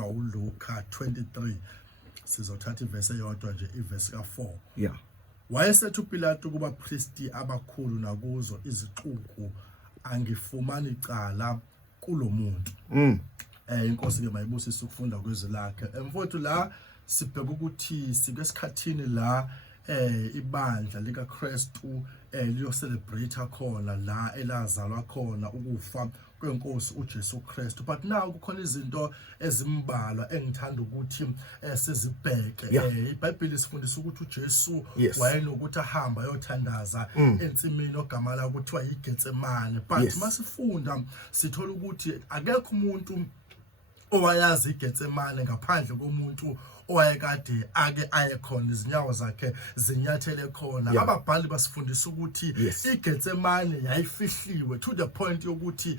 uLuka 23 sizothatha ivesi eyodwa nje ivesi ka4. Yeah. Wayesethi uPilato kuba priesti abakhulu nakuzo izixuku angifumani icala kulomuntu. Inkosi ke mayibusise ukufunda kwezwi lakhe. Mfowethu la sibheka ukuthi sikesikhathini la ibandla lika Kristu liyo celebrate khona la elazalwa khona ukufa kwenkosi uJesu Kristu. But now kukhona izinto ezimbalwa engithanda ukuthi sizibheke. iBhayibheli sifundisa ukuthi uJesu wayenokuthi ahamba ayothandaza ensimini ogama la kuthiwa yiGetsemane. But masifunda sithola ukuthi akekho umuntu owayazi iGetsemane ngaphandle komuntu owayekade ake aye khona izinyawo zakhe zinyathele khona. Ababhali basifundisa ukuthi iGetsemane yayifihliwe to the point yokuthi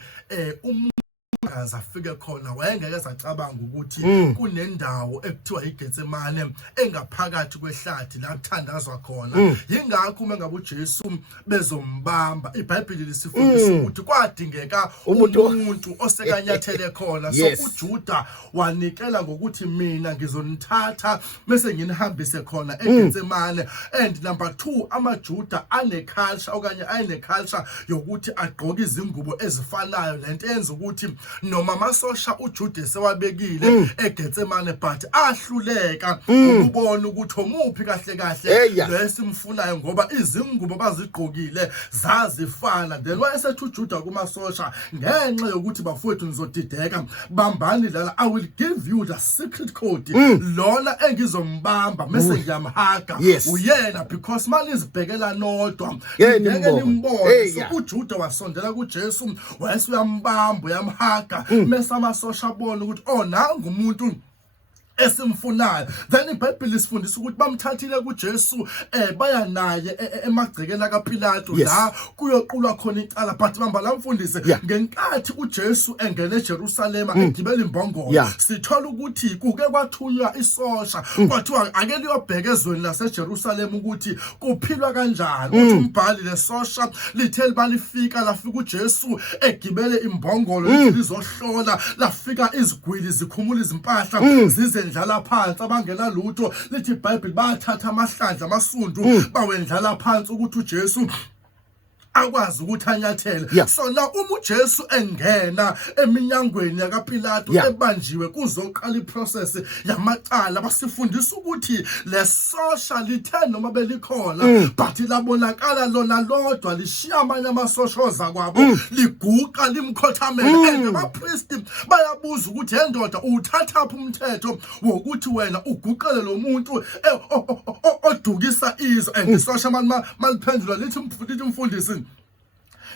afike khona wayengeke sacabanga ukuthi kunendawo ekuthiwa iGetsemane engaphakathi kwehlathi la kuthandazwa khona. Yingakho mengabe uJesu bezombamba iBhayibheli lisifundisa ukuthi kwadingeka umuntu osekanyathele khona. So uJuda wanikela ngokuthi mina ngizonithatha bese nginihambise khona eGetsemane. And number 2, amaJuda aneculture okanye ayeneculture yokuthi agqoke izingubo ezifanayo, lento yenza ukuthi noma amasosha uJuda sewabekile eGetsemane but ahluleka ukubona ukuthi omuphi kahle kahle lesimfunayo ngoba izingubo bazigqokile zazifana. Then wayesethi uJuda kumasosha ngenxa yokuthi bafowethu nizodideka bambani lana, I will give you the secret code lona engizombamba mase ngiyamhaga uyena because manje izibhekela nodwa ngeke nimbone. So uJuda wasondela kuJesu wayesuyambamba uyamhaga mase amasosha abona ukuthi nanga umuntu esimfunayo. Then iBhayibheli sifundisa ukuthi bamthathile kuJesu baya naye emagcekeni kaPilato la kuyoqulwa khona icala. But bamba la mfundisi ngenkathi uJesu engene eJerusalema egibela imbongolo sithola ukuthi kuke kwathunywa isosha kwathiwa ake liyobheka ezweni laseJerusalema ukuthi kuphilwa kanjani. Uthi umbhali lesosha litheli balifika lafika uJesu egibele imbongolo lithi lizohlola, lafika izigwili zikhumula izimpahla zize ndlala phansi abangena lutho. Lithi iBhayibheli bathatha amahlandla amasundu bawendlala phansi ukuthi uJesu akwazi ukuthi anyathele. So la uJesu engena eminyangweni yakaPilato ebanjiwe kuzoqala iprocess yamacala, basifundisa ukuthi lesosha lithe noma belikhona but labonakala lona lodwa lishiya amanye amasosha zakwabo liguqa limkhothamela. And abapriesti bayabuza ukuthi hendoda uthatha phi umthetho wokuthi wena uguqele lo muntu odukisa izwe. And isosha maliphendula lithi mfundisi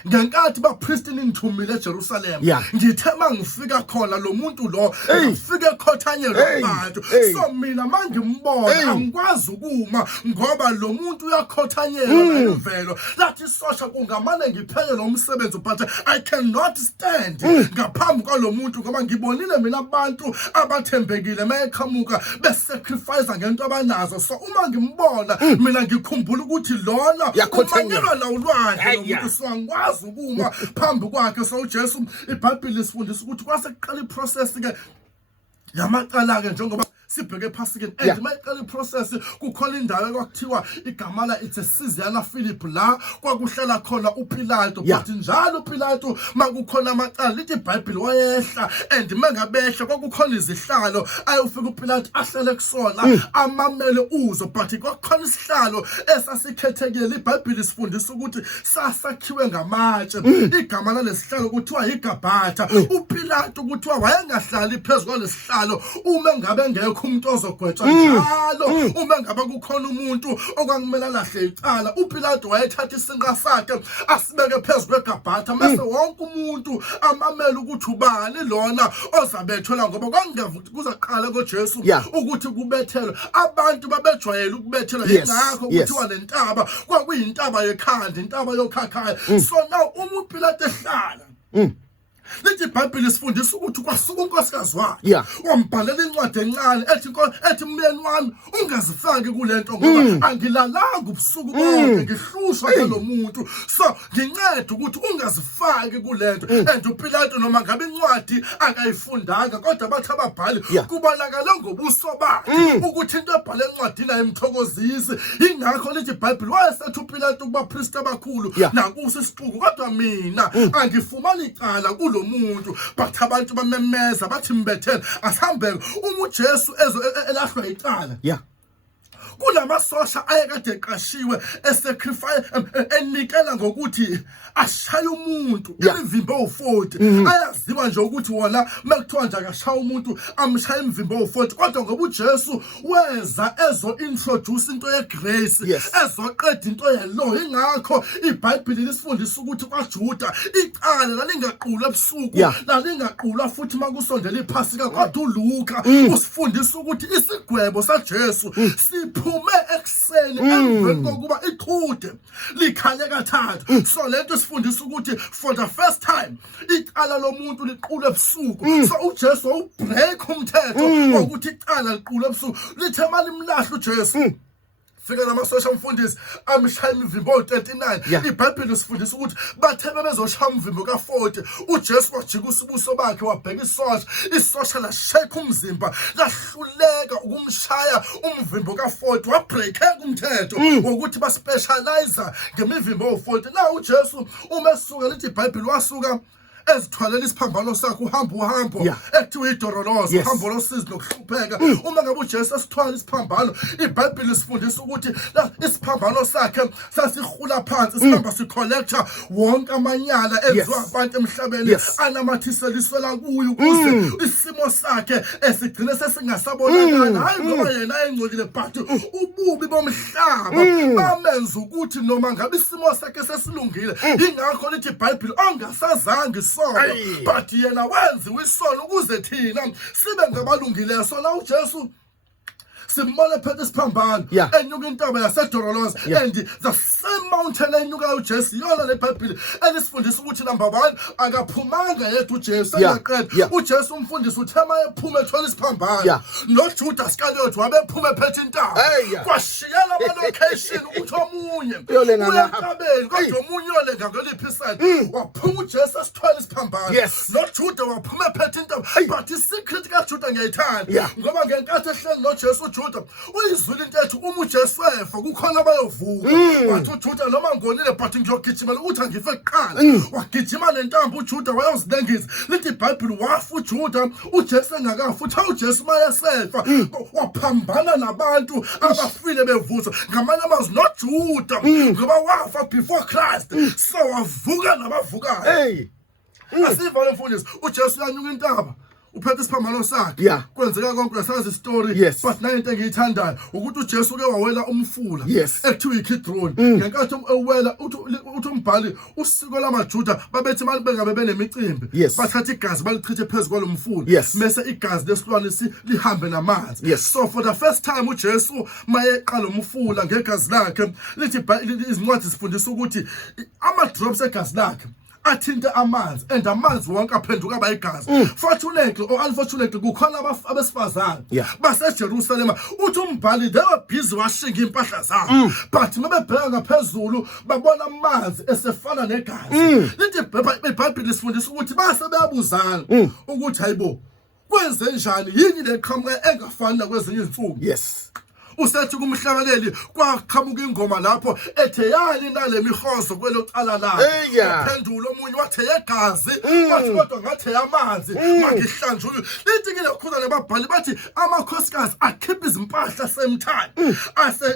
ngenkathi bapriesti ningithumile eJerusalema ngithe mangifika khona lo muntu lo ufike ekhothanyelwa abantu. So mina mangimbona angikwazi ukuma ngoba lo muntu uyakhothanyelwa imvelo. Lathi isosha kungamane ngiphele lo msebenzi but I cannot stand ngaphambi kwalo muntu ngoba ngibonile mina abantu abathembekile mayeqhamuka besacrifice ngento abanazo. So uma ngimbona mina ngikhumbula ukuthi lona umanyelwa la ulwandle lo muntu so angikwazi ukuma phambi kwakhe. So uJesu iBhayibheli sifundisa ukuthi kwasekuqala iprocess ke yamacala ke njengoba sibheke phasi ke. And mayiqala iprocess kukhona indawo kwakuthiwa igama la it's Caesarea Philippi la kwakuhlala khona uPilato. But njalo uPilato makukhona amacala lithi iBhayibheli wayehla and mangabehla kwakukhona izihlalo ayofika uPilato ahlele kusona amamele uzo. But kwakukhona isihlalo esasikhethekile iBhayibheli sifundisa ukuthi sasakhiwe ngamatshe. Igama lalesihlalo kuthiwa iGabatha. uPilato kuthiwa wayengahlali phezulu kwalesihlalo uma ngabe ngekho umuntu ozogwetshwa njalo. Uma ngabe kukhona umuntu okwangemela lahle icala uPilato wayethatha isinqa sakhe asibeke phezulu kweGabatha mase wonke umuntu amamela ukuthi ubani lona ozabethelwa ngoba kwangeva kuzaqala koJesu ukuthi kubethelwe. Abantu babejwayele ukubethelwa yingakho kuthiwa lentaba kwakuyintaba yekhanda, intaba yokhakhaya. So now uPilato ehlala lithi iBhayibheli sifundisa ukuthi kwasuka unkosikazi wakhe Yeah. wambhalela incwadi encane ethi myeni wami ungazifaki kulento ngoba angilalanga ubusuku bonke ngihlushwa ngalo muntu, so ngincede ukuthi ungazifaki kulento. And uPilato noma ngabe incwadi akayifundanga kodwa bathi ababhali kubonakala ngobuso bakhe ukuthi into ebhale encwadini ayimthokozisi. Ingakho lithi iBhayibheli wayesethu uPilato kubapristi abakhulu nakuso isixuku, kodwa mina angifumani icala kulo muntu. But abantu bamemeza bathi mbethele asihambeke uJesu elahlwa icala. Kulamasosha ayekade eqashiwe esacrifice enikela ngokuthi ashaya umuntu imivimbo ewu40. Ayaziwa nje ukuthi wona mekuthiwa nje akashaya umuntu amshaya imivimbo ewu40, kodwa ngoba uJesu weza introduce into yegrace, ezoqeda into yelaw. Ingakho iBhayibheli lisifundisa ukuthi kwaJuda icala lalingaqulwa ebusuku, lalingaqulwa futhi makusondela iPhasika. Kodwa uLuka usifundisa ukuthi isigwebo saJesu siphume ekuseni emveni kokuba iqhude likhanye kathathu. So lento sifundisa ukuthi for the first time icala lomuntu liqulwe ebusuku. So uJesu ubreak umthetho wokuthi icala liqulwe ebusuku. Lithe malimlahla uJesu fika namasosha mfundisi amshaya imivimbo ewu39. iBhayibheli sifundisa ukuthi bathe bezoshaya umvimbo ka40 uJesu wajika ubuso bakhe wabheka isosha lashayeka umzimba lahluleka ukumshaya umvimbo ka40. Wabreak umthetho wokuthi baspecialize ngemivimbo ewu40. Na uJesu umesuka lithi iBhayibheli wasuka ezithwalela isiphambano sakhe uhambo ekuthiwa idorolozo, uhambo losizi nokuhlupheka. Uma ngabe uJesu esithwala isiphambano, iBhayibheli sifundisa ukuthi isiphambano sakhe sasihula phansi sihamba sicollector wonke amanyala enziwa abantu emhlabeni anamathiselisela kuyo ukuze isimo sakhe esigcine sesingasabonakala. Hayi ngoba yena engcolile, but ububi bomhlaba bamenza ukuthi noma ngabe isimo sakhe sesilungile. Ingakho lithi iBhayibheli ongasazange but yena wenziwe isono ukuze thina sibe ngabalungileyo. So la uJesu simbona phethe isiphambano enyuka intaba yasedoroloza, and the same mountain enyuka uJesu yona leBhayibheli elisifundisa ukuthi number 1 akaphumanga yedwa uJesu engaqeda. uJesu umfundisi uthe mayephuma ethola isiphambano noJudas Iscariot wabephuma phethe intaba, kwashiyela ama-location ukuthi omunye uyekabeni kodwa omunye yolenga ngeliphi iside. Waphuma uJesu esithola isiphambano noJuda waphuma phethe intaba. But isecret kaJuda ngiyayithanda ngoba ngenkathi ehleli noJesu uJuda uyizwile into ethi uma uJesu efa kukhona abayovuka. Wathi uJuda noma ngonile but ngiyogijimela ukuthi angife kuqala. Wagijima nentambo uJuda wayozilengisa. Lithi iBhayibheli wafa uJuda uJesu engakafi. Uthe uJesu mayesefa waphambana nabantu abafile bevuswa. Ngamanye amazwi noJuda ngoba wafa before Christ, so wavuka nabavukayo. Asiva lo mfundisi uJesu uyanyuka intaba uphethe isiphambano sakhe. Kwenzeka konke sazi story, but nayo into engiyithandayo ukuthi uJesu ke wawela umfula ekuthiwa iKidron. Ngenkathi ewela uthi umbhali usiko lamaJuda babethi mali bengabe benemicimbi bathatha igazi balichithe phezulu kwalomfula mase igazi lesilwane lihambe namanzi. So for the first time uJesu mayeqala umfula ngegazi lakhe, lithi izincwadi zifundisa ukuthi ama-drops egazi lakhe athinte amanzi, and amanzi wonke aphenduka aba igazi. Fortunately or unfortunately kukhona abesifazane baseJerusalema. Uthi umbhali they were busy washinga impahla zabo, but mabebheka ngaphezulu babona amanzi esefana negazi. Lithi iBhayibheli lisifundisa ukuthi base beyabuzana ukuthi hayibo kwenze njani, yini leqhamuka engafani nakwezinye izinsuku. Usethi kumhlabeleli kwaqhamuka ingoma lapho ethe yali nale mihozo kwelocala lakhe. Waphendula omunye wathi yegazi, wathi kodwa ngathi yamanzi mangihlanjulwe. Lithi ke lekhona lebabhali bathi amakhosikazi akhipha izimpahla same time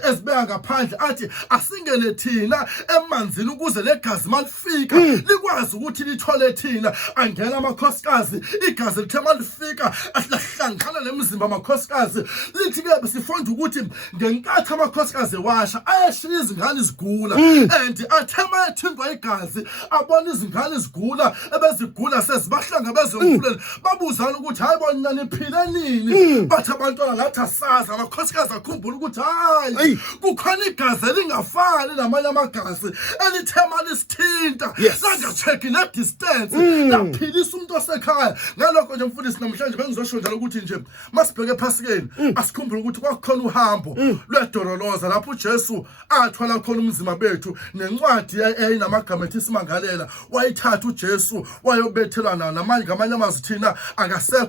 ezibeka ngaphandle athi asingene thina emanzini ukuze legazi malifika likwazi ukuthi lithole thina. Angena amakhosikazi, igazi lithe malifika ahlahlangana nemizimba amakhosikazi. Lithi ke sifunda ukuthi ngenkathi amakhosikazi washa ayashiya izingane izigula and athema ethindwa igazi abona izingane izigula ebezigula sezibahlangabeze umfuleni babuzana ukuthi hayi bona niphile nini bathi abantwana lathi asazi amakhosikazi akhumbula ukuthi hayi kukhona igazi elingafani namanye amagazi elithema lisithinta langacheck ne distance laphilisa umuntu osekhaya ngalokho nje mfundisi namhlanje bengizosho njalo ukuthi nje masibheke phasikeni asikhumbule ukuthi kwakhona uhambo lwedololoza lapho uJesu athwala khona umzimba bethu nencwadi eyinamagama ethi simangalela wayithatha uJesu wayobethelana namanye ngamanye amazwi thina akasekho